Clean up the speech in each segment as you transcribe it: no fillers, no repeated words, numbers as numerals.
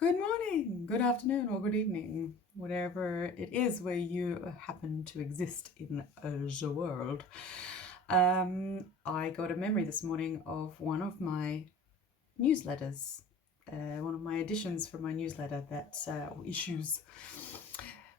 Good morning, good afternoon, or good evening, whatever it is where you happen to exist in the world. I got a memory this morning of one of my newsletters, one of my editions from my newsletter or issues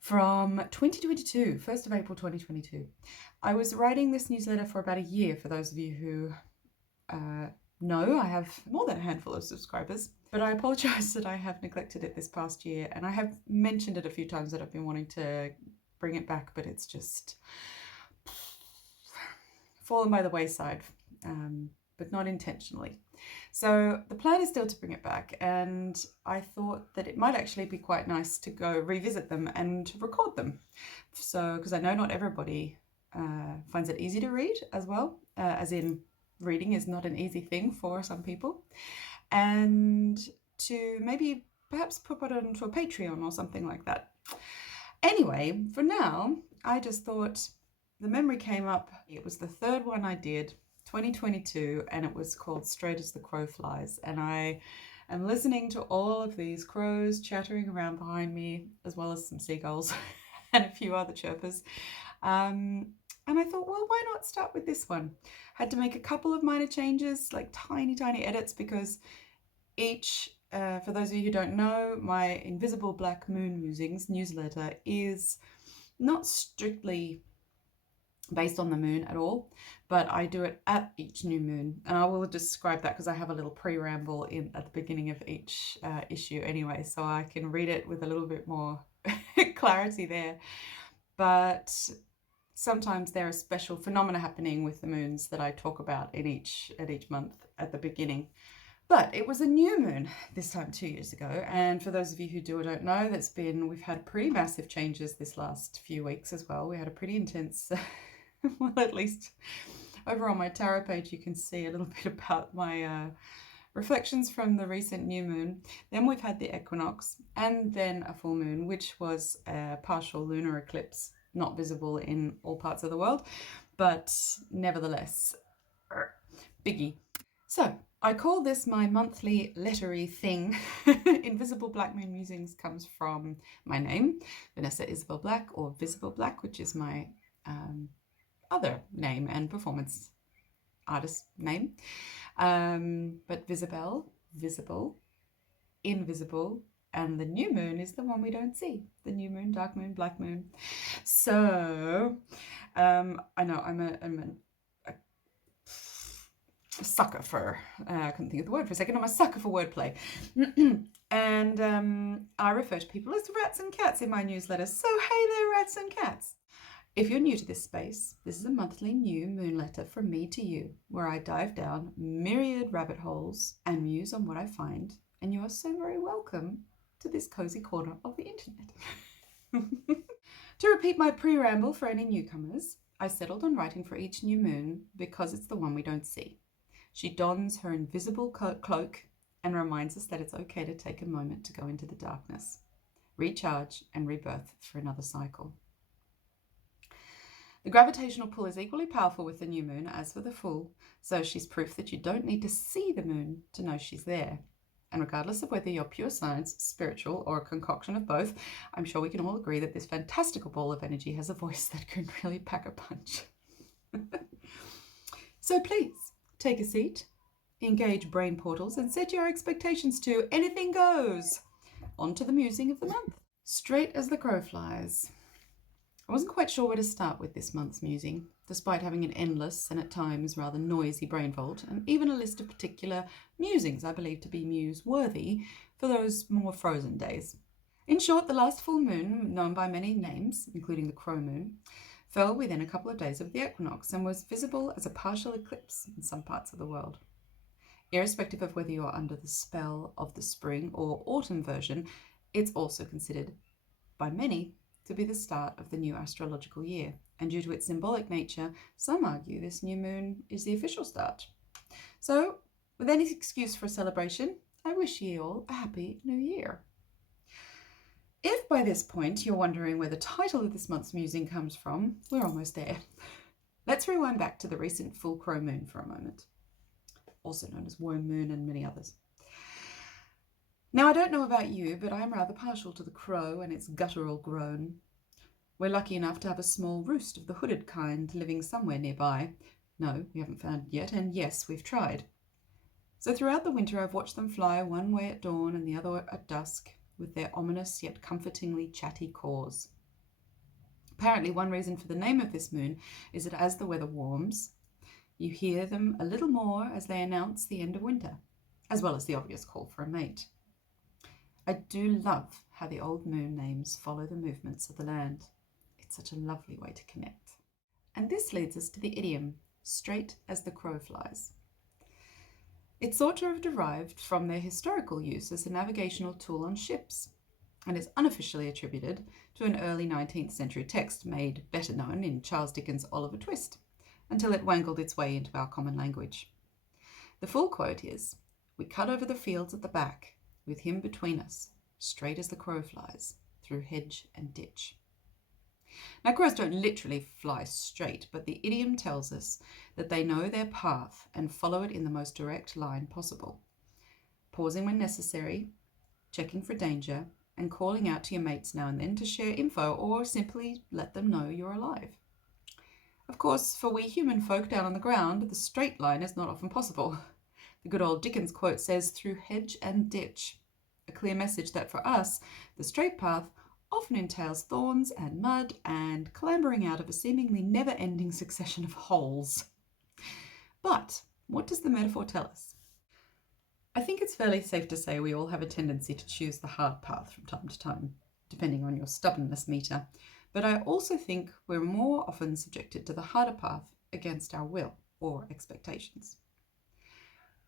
from 2022, 1st of April 2022. I was writing this newsletter for about a year, for those of you who know, I have more than a handful of subscribers, but I apologize that I have neglected it this past year, and I have mentioned it a few times that I've been wanting to bring it back, but it's just fallen by the wayside, but not intentionally. So the plan is still to bring it back, and I thought that it might actually be quite nice to go revisit them and record them. So, because I know not everybody finds it easy to read as well, as in reading is not an easy thing for some people, and to maybe perhaps put it onto a Patreon or something like that. Anyway, for now, I just thought the memory came up. It was the third one I did, 2022, and it was called Straight as the Crow Flies. And I am listening to all of these crows chattering around behind me, as well as some seagulls and a few other chirpers. And I thought, well, why not start with this one? Had to make a couple of minor changes, like tiny edits, because each, for those of you who don't know, my Invisible Black Moon Musings newsletter is not strictly based on the moon at all, but I do it at each new moon, and I will describe that because I have a little pre-ramble at the beginning of each issue anyway, so I can read it with a little bit more clarity there. But sometimes there are special phenomena happening with the moons that I talk about at each month at the beginning. But it was a new moon this time 2 years ago, and for those of you who do or don't know, we've had pretty massive changes this last few weeks as well. We had a pretty intense, well, at least over on my tarot page you can see a little bit about my reflections from the recent new moon. Then we've had the equinox, and then a full moon, which was a partial lunar eclipse, not visible in all parts of the world, but nevertheless, biggie. So I call this my monthly lettery thing. Invisible Black Moon Musings comes from my name, Vanessa Isabel Black, or Visible Black, which is my other name and performance artist name. But Visibel, visible, invisible, and the new moon is the one we don't see. The new moon, dark moon, black moon. So I know I'm a sucker for, I couldn't think of the word for a second, I'm a sucker for wordplay. And I refer to people as rats and cats in my newsletters. So hey there, rats and cats. If you're new to this space, this is a monthly new moon letter from me to you, where I dive down myriad rabbit holes and muse on what I find, and you are so very welcome to this cozy corner of the internet. To repeat my pre-ramble for any newcomers, I settled on writing for each new moon because it's the one we don't see. She dons her invisible cloak and reminds us that it's okay to take a moment to go into the darkness, recharge, and rebirth for another cycle. The gravitational pull is equally powerful with the new moon as for the full, so she's proof that you don't need to see the moon to know she's there. And regardless of whether you're pure science, spiritual, or a concoction of both, I'm sure we can all agree that this fantastical ball of energy has a voice that can really pack a punch. So please, take a seat, engage brain portals, and set your expectations to anything goes. On to the musing of the month. Straight as the crow flies. I wasn't quite sure where to start with this month's musing, despite having an endless and at times rather noisy brain vault, and even a list of particular musings I believe to be muse-worthy for those more frozen days. In short, the last full moon, known by many names, including the crow moon, fell within a couple of days of the equinox and was visible as a partial eclipse in some parts of the world. Irrespective of whether you're under the spell of the spring or autumn version, it's also considered by many to be the start of the new astrological year, and due to its symbolic nature, some argue this new moon is the official start. So, with any excuse for a celebration, I wish ye all a happy new year. If by this point you're wondering where the title of this month's musing comes from, we're almost there. Let's rewind back to the recent full crow moon for a moment, also known as worm moon and many others. Now, I don't know about you, but I'm rather partial to the crow and its guttural groan. We're lucky enough to have a small roost of the hooded kind living somewhere nearby. No, we haven't found it yet, and yes, we've tried. So throughout the winter I've watched them fly one way at dawn and the other at dusk, with their ominous yet comfortingly chatty caws. Apparently one reason for the name of this moon is that as the weather warms, you hear them a little more as they announce the end of winter, as well as the obvious call for a mate. I do love how the old moon names follow the movements of the land. It's such a lovely way to connect. And this leads us to the idiom, straight as the crow flies. It's thought to have derived from their historical use as a navigational tool on ships, and is unofficially attributed to an early 19th century text made better known in Charles Dickens' Oliver Twist, until it wangled its way into our common language. The full quote is, "We cut over the fields at the back, with him between us, straight as the crow flies, through hedge and ditch." Now, crows don't literally fly straight, but the idiom tells us that they know their path and follow it in the most direct line possible, pausing when necessary, checking for danger, and calling out to your mates now and then to share info or simply let them know you're alive. Of course, for we human folk down on the ground, the straight line is not often possible. The good old Dickens quote says, "through hedge and ditch," a clear message that for us, the straight path often entails thorns and mud and clambering out of a seemingly never-ending succession of holes. But what does the metaphor tell us? I think it's fairly safe to say we all have a tendency to choose the hard path from time to time, depending on your stubbornness meter. But I also think we're more often subjected to the harder path against our will or expectations.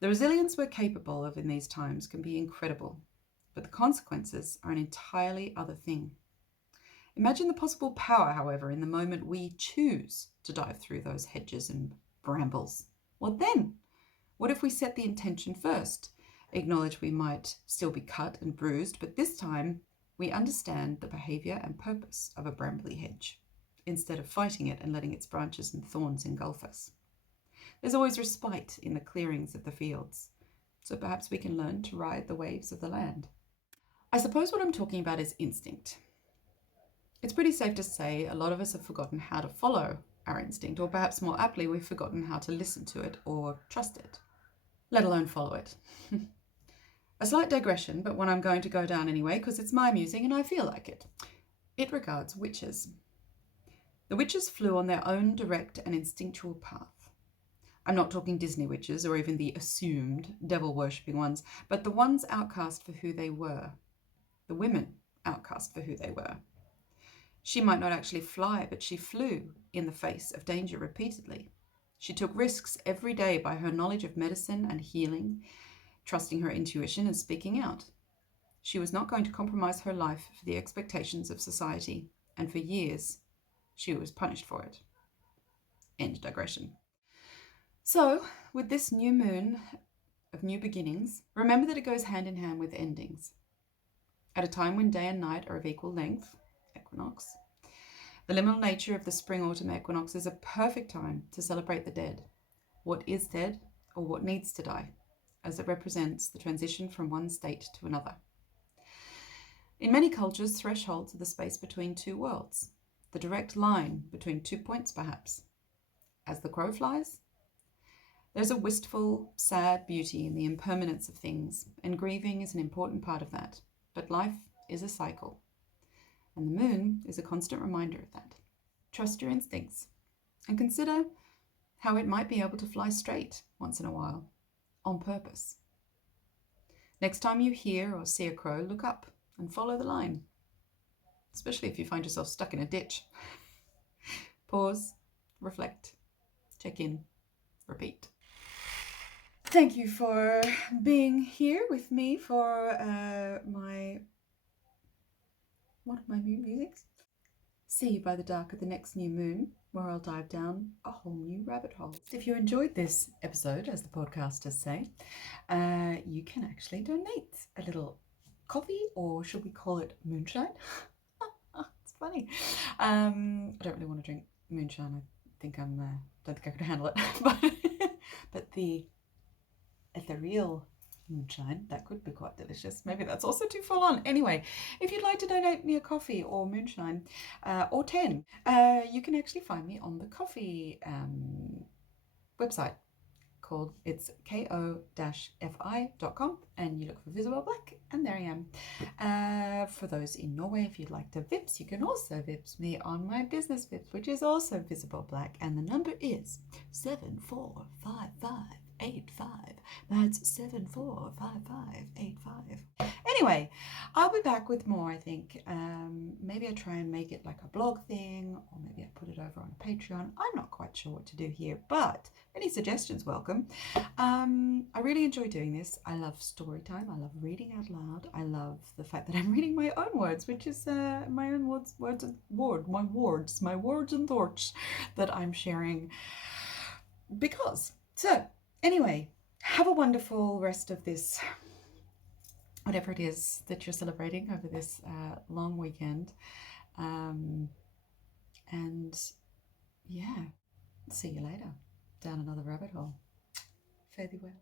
The resilience we're capable of in these times can be incredible, but the consequences are an entirely other thing. Imagine the possible power, however, in the moment we choose to dive through those hedges and brambles. What then? What if we set the intention first? Acknowledge we might still be cut and bruised, but this time we understand the behaviour and purpose of a brambly hedge, instead of fighting it and letting its branches and thorns engulf us. There's always respite in the clearings of the fields, so perhaps we can learn to ride the waves of the land. I suppose what I'm talking about is instinct. It's pretty safe to say a lot of us have forgotten how to follow our instinct, or perhaps more aptly, we've forgotten how to listen to it or trust it, let alone follow it. A slight digression, but one I'm going to go down anyway because it's my musing and I feel like it. It regards witches. The witches flew on their own direct and instinctual path. I'm not talking Disney witches or even the assumed devil-worshipping ones, but the ones outcast for who they were. The women outcast for who they were. She might not actually fly, but she flew in the face of danger repeatedly. She took risks every day by her knowledge of medicine and healing, trusting her intuition and speaking out. She was not going to compromise her life for the expectations of society, and for years she was punished for it. End digression. So, with this new moon of new beginnings, remember that it goes hand in hand with endings. At a time when day and night are of equal length, equinox, the liminal nature of the spring-autumn equinox is a perfect time to celebrate the dead, what is dead or what needs to die, as it represents the transition from one state to another. In many cultures, thresholds are the space between two worlds, the direct line between 2 points perhaps. As the crow flies, there's a wistful, sad beauty in the impermanence of things, and grieving is an important part of that. But life is a cycle, and the moon is a constant reminder of that. Trust your instincts, and consider how it might be able to fly straight once in a while, on purpose. Next time you hear or see a crow, look up and follow the line, especially if you find yourself stuck in a ditch. Pause, reflect, check in, repeat. Thank you for being here with me for one of my new musics. See you by the dark of the next new moon, where I'll dive down a whole new rabbit hole. If you enjoyed this episode, as the podcasters say, you can actually donate a little coffee, or should we call it moonshine? It's funny. I don't really want to drink moonshine. I think don't think I could handle it. but the ethereal moonshine. That could be quite delicious. Maybe that's also too full on. Anyway, if you'd like to donate me a coffee or moonshine or 10, you can actually find me on the coffee website called, it's ko-fi.com, and you look for Visibel Black, and there I am. For those in Norway, if you'd like to Vips, you can also Vips me on my business Vips, which is also Visibel Black, and the number is 745585. That's 745585. Anyway, I'll be back with more, I think. Maybe I try and make it like a blog thing, or maybe I put it over on a Patreon. I'm not quite sure what to do here, but any suggestions welcome. I really enjoy doing this. I love story time. I love reading out loud. I love the fact that I'm reading my own words, which is my own my words and thoughts that I'm sharing because. So anyway, have a wonderful rest of this, whatever it is that you're celebrating over this long weekend. And yeah, see you later down another rabbit hole. Fare thee well.